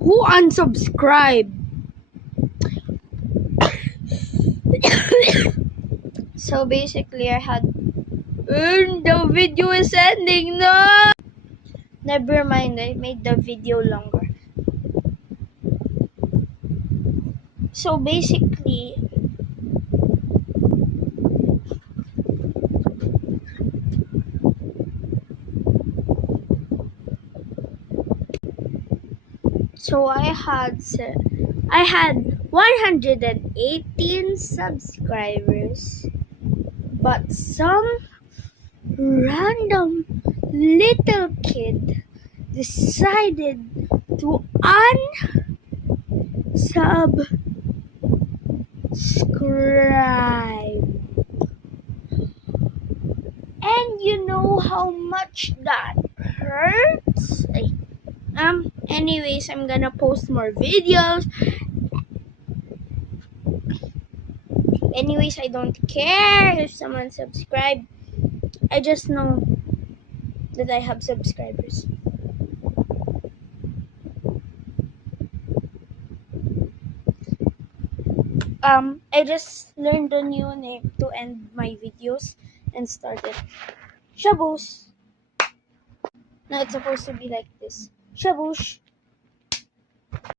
Who unsubscribed? So basically, I had. The video is ending. No! Never mind, I made the video longer. So basically, I had 118 subscribers, but some random little kid decided to unsubscribe. And you know how much that hurts? Anyways, I'm gonna post more videos. Anyways, I don't care if someone subscribed. I just know that I have subscribers. I just learned a new name to end my videos and started Shabush. Now it's supposed to be like this. Shabush.